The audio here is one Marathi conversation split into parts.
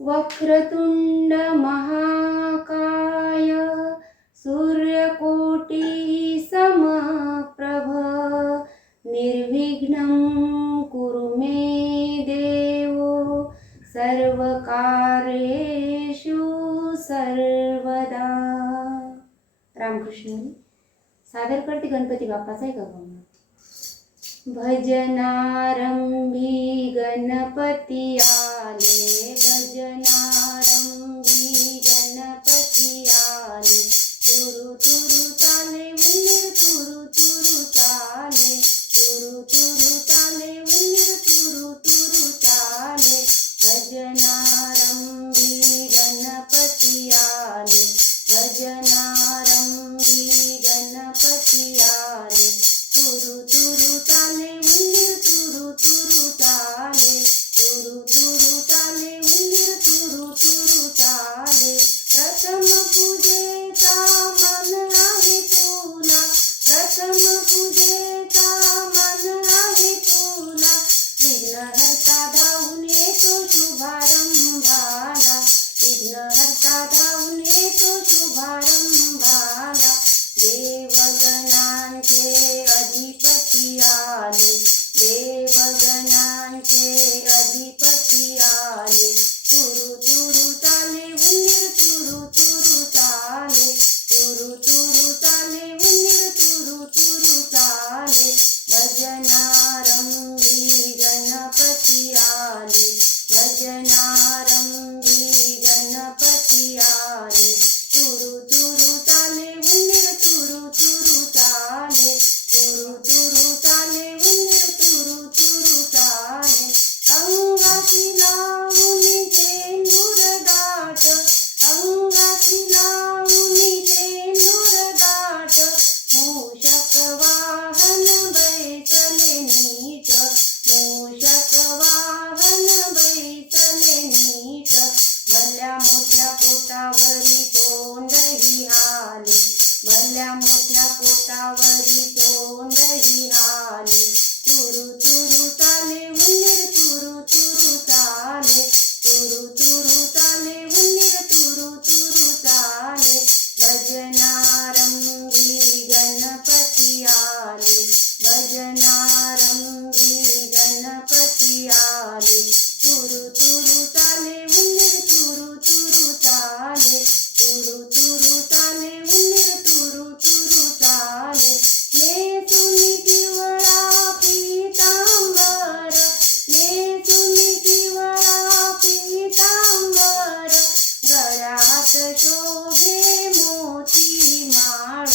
वक्रतुंड महाकाय सूर्यकोटि समप्रभ निर्विघ्नं कुरु मे देव सर्वकार्येषु सर्वदा। रामकृष्ण सादर करते गणपती बाप्पाचा एक अभंग। भजनारंभी गणपती आले, भजनारंभी गणपती आले, तुरु तुरु चाले उंदीर तुरु तुरु चाले, तुरु तुरु चाले उंदीर तुरु तुरु चाले। भजनारंभी गणपती आले, भजनारंभी गणपती आले, तुरु तुरु चाले उंदीर तुरु तुरु चाले, तुरु तुरु चाले उंदीर तुरु तुरु चाले। प्रथम पूजेचा मान आहे तुला, प्रथम पूजेचा मान आहे तुला, विघ्नहर्ता धावून येतो शुभारंभाला, विघ्नहर्ता धावून येतो शुभारंभाला। देवगणांचे अधिपती आले, देवगणांचे अधिपती आले, तुरु तुरु चाले उंदीर तुरु तुरु चाले, तुरु तुरु चाले उंदीर तुरु तुरु चाले। भजनारंभी गणपती आले, भजनारंभी गणपती आले, तुरु तुरु चाले उंदीर तुरु तुरु चाले, तुरु तुरु चाले उंदीर तुरु तुरु चाले। अंगाची लावणी शेंदूर दाट, अंगाची लावणी शेंदूर दाट, मूषक वाहन बैसले नीट, मूषक वाहन बैसले नीट। भल्या मोठ्या पोटावरी तोंडही हाले, भल्या मोठ्या पोटावरी तोंडही हाले, तुरु तुरु चाले उंदीर तुरु तुरु चाले, तुरु तुरु चाले उंदीर तुरु तुरु चाले। भजनारंभी गणपती आले, भजनारंभी गणपती आले, तुरु तुरु चाले उंदीर तुरु तुरु चाले, तुरु तुरु चाले उंदीर तुरु तुरु चाले। नेसुनी पिवळा पीतांबर, नेसुनी पिवळा पीतांबर, गळ्यात शोभे मोती माळ,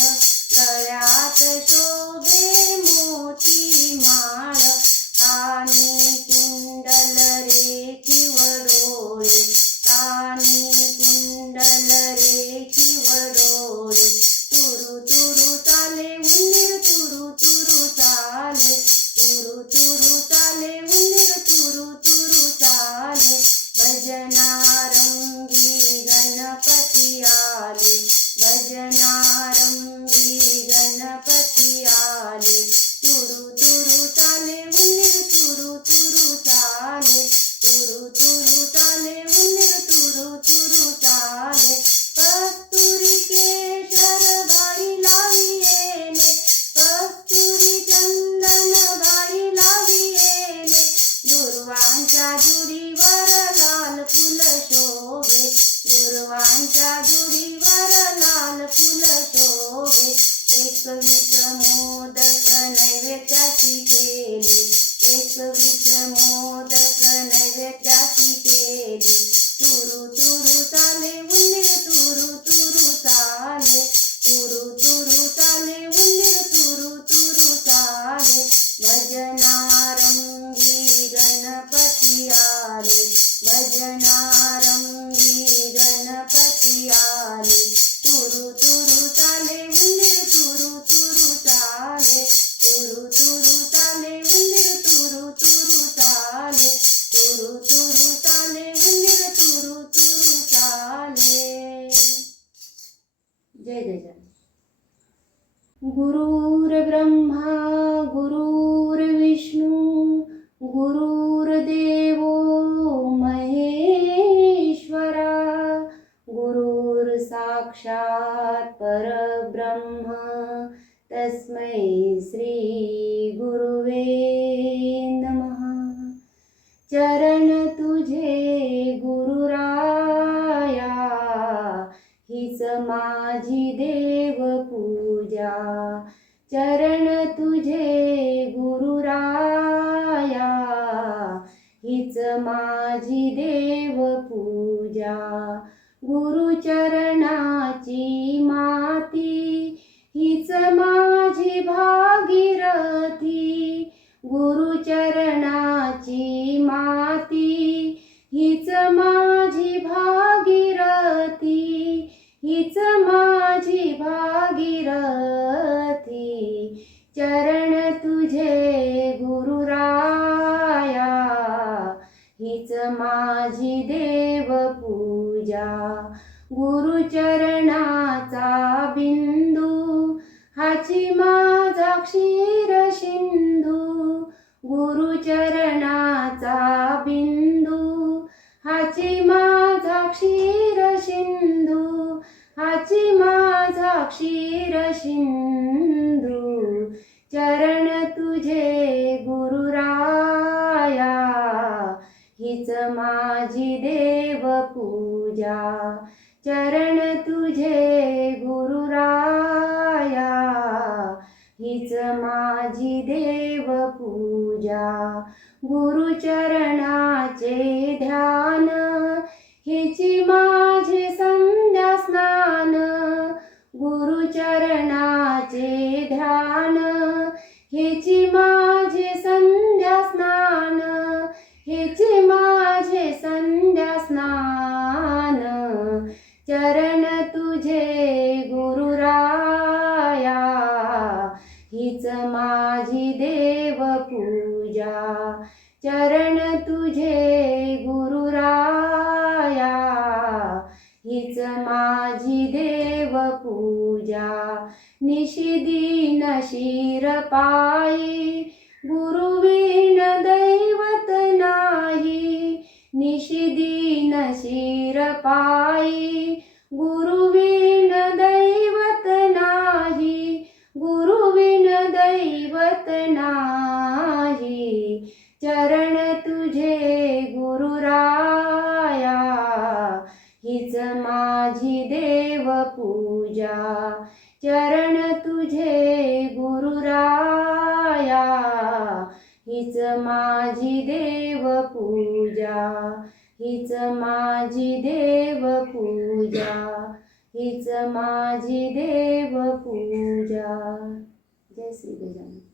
गळ्यात शोभे मोती माळ। कानी कुंडल रेखीव डोळे, कानी कुंडल रेखीव डोळे, तुरु तुरु चाले उंदीर तुरु तुरु चाले, तुरु तुरु चाले उंदीर तुरु तुरु चाले। भजनारंभी गणपती आले, भजनारंभी गणपती आले, तुरु तुरु चाले उंदीर तुरु तुरु चाले, तुरु तुरु चाले उंदीर तुरु तुरु चाले। कस्तुरी केशर बाळी लावी येणे, कस्तुरी चंदन बाळी लावी येणे, दुर्वांच्या जुडीवर लाल फुल शोभे, दुर्वांच्या जुडीवर लाल फुल शोभे। 21 मोदक नैवेद्याची केली, 21 मोदक नैवेद्याची केली, तुरु तुरु चाले उंदीर तुरु तुरु चाले, तुरु तुरु चाले उंदीर तुरु तुरु चाले। भजनारंभी गणपती आले, भजनारंभी गणपती आले, तुरु तुरु चाले उंदीर तुरु तुरु चाले, तुरु तुरु चाले उंदीर तुरु तुरु चाले, तुरु तुरु चाले उंदीर तुरु तुरु चाले। जय जय जय। गुरुर्ब्रह्मा गुरुर्विष्णू गुरुर्देवो महेश्वरः। माझी देवपूजा. गुरुचरणाची माती हीच माझी भागीरथी. गुरुचरणाची माती हीच माझी भागीरथी. हीच माझी भागीरथी. चरण तुझे गुरुराया हीच माझी देवपूजा. गुरुचरणाचा बिंदू हाची माझा क्षीरसिंधू. गुरुचरणाचा बिंदू हाची माझा क्षीरसिंधू. हाची माझा क्षीरसिंधू. चरण तुझे गुरुराया हीच माझी देवपूजा. चरण तुझे गुरुराया हीच माझी देवपूजा. गुरुचरणाचे ध्यान हेची माझे संध्या स्नान. गुरुचरणाचे ध्यान हेची माझे संध्या स्नान. हेची माझे संध्या स्नान. चरण तुझे गुरुराया हीच माझी देवपूजा. चरण तुझे गुरुराया हीच माझी देवपूजा. निशिदीन शिरपायी गुरुविण दैवत नाही. निशिदीन शिरपायी गुरुविण दैवत नाही. गुरुविण दैवत नाही. चरण तुझे गुरुराया हीच माझी देवपूजा. चरण तुझे गुरुराया हीच माझी देवपूजा. हीच माझी देवपूजा. हीच माझी देवपूजा. जय श्री गजानन.